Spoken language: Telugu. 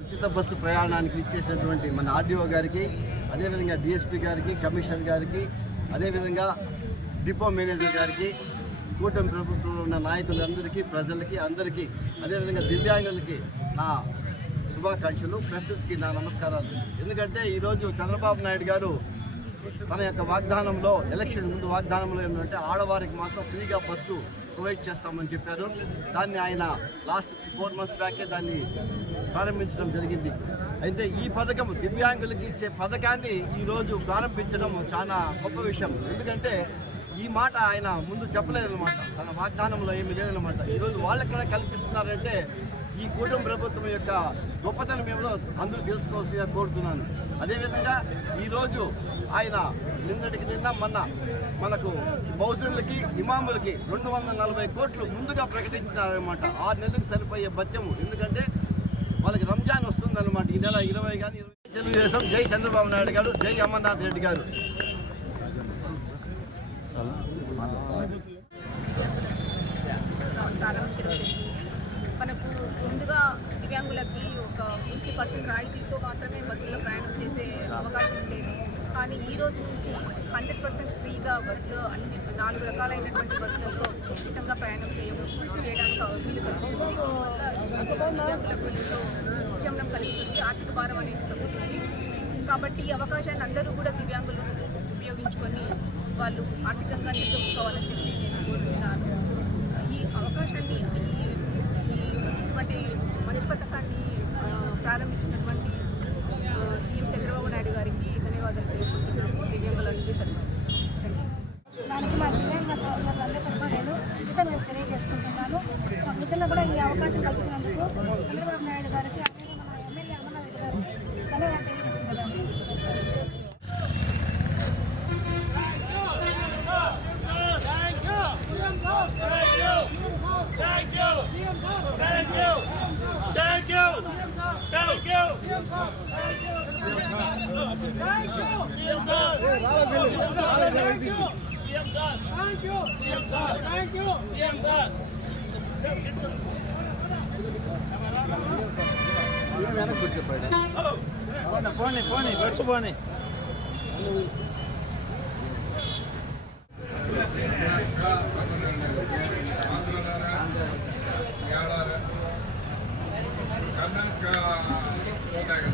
ఉచిత బస్సు ప్రయాణానికి ఇచ్చేసినటువంటి మన ఆర్డీఓ గారికి, అదేవిధంగా డిఎస్పీ గారికి, కమిషనర్ గారికి, అదేవిధంగా డిపో మేనేజర్ గారికి, కూటమి ప్రభుత్వంలో ఉన్న నాయకులందరికీ, ప్రజలకి అందరికీ, అదేవిధంగా దివ్యాంగులకి నా శుభాకాంక్షలు, ప్రెస్కి నా నమస్కారాలు. ఎందుకంటే ఈరోజు చంద్రబాబు నాయుడు గారు తన యొక్క వాగ్దానంలో, ఎలక్షన్ ముందు వాగ్దానంలో ఏంటంటే ఆడవారికి మాత్రం ఫ్రీగా బస్సు ప్రొవైడ్ చేస్తామని చెప్పారు. దాన్ని ఆయన లాస్ట్ 4 months బ్యాకే దాన్ని ప్రారంభించడం జరిగింది. అయితే ఈ పథకం దివ్యాంగులకి ఇచ్చే పథకాన్ని ఈరోజు ప్రారంభించడం చాలా గొప్ప విషయం. ఎందుకంటే ఈ మాట ఆయన ముందు చెప్పలేదన్నమాట, తన వాగ్దానంలో ఏమీ లేదన్నమాట. ఈరోజు వాళ్ళకి కూడా కల్పిస్తున్నారంటే ఈ కూటమి ప్రభుత్వం యొక్క గొప్పతనం ఏమో అందరూ తెలుసుకోవాల్సిగా కోరుతున్నాను. అదేవిధంగా ఈరోజు ఆయన నిన్నటికి నిన్న మొన్న మనకు బౌజన్లకి, ఇమాములకి 240 కోట్లు ముందుగా ప్రకటించినారనమాట. 6 నెలలకు సరిపోయే భత్యము. ఎందుకంటే వాళ్ళకి రంజాన్ వస్తుందన్నమాట ఈ నెల 20 కానీ 20. తెలుగుదేశం జై చంద్రబాబు నాయుడు గారు, జై అమర్నాథ్ రెడ్డి గారు. మనకు ముందుగా దివ్యాంగులకి ఒక 50% రాయితీతో మాత్రమే బస్సులో ప్రయాణం చేసే అవకాశం ఉండేది. కానీ ఈ రోజు నుంచి 100% ఫ్రీగా బస్సులో అన్ని 4 రకాలైనటువంటి బస్సులలో ఉచితంగా ప్రయాణం చేయడానికి వీలు కలుగుతుంది. దివ్యాంగులకు ఎంతో ఉద్యమం కలుగుతుంది, ఆర్థిక భారం అనేది తగ్గుతుంది. కాబట్టి ఈ అవకాశాన్ని అందరూ కూడా దివ్యాంగులు ఉపయోగించుకొని వాళ్ళు ఆర్థికంగా నిలదొక్కుకోవాలని చెప్పి నేను కోరుతున్నాను. ఈ అవకాశాన్ని ఇటువంటి మంచి పథకాన్ని ప్రారంభించినటువంటి సీఎం చంద్రబాబు నాయుడు గారికి ధన్యవాదాలు తెలియజేస్తున్నాను. దివ్యాంగులందరికీ దానికి మా దివ్యాంగులందరి తరఫున నేను కృతజ్ఞతలు తెలియజేసుకుంటున్నాను. ముఖ్యంగా కూడా ఈ అవకాశం కల్పించినందుకు చంద్రబాబు నాయుడు గారికి, అదేవిధంగా మన ఎమ్మెల్యే అమర్నాథ్ రెడ్డి గారికి ధన్యవాదాలు తెలియజేసుకుంటున్నాను. పోనీ బస్సు పోనీ. కర్ణాటక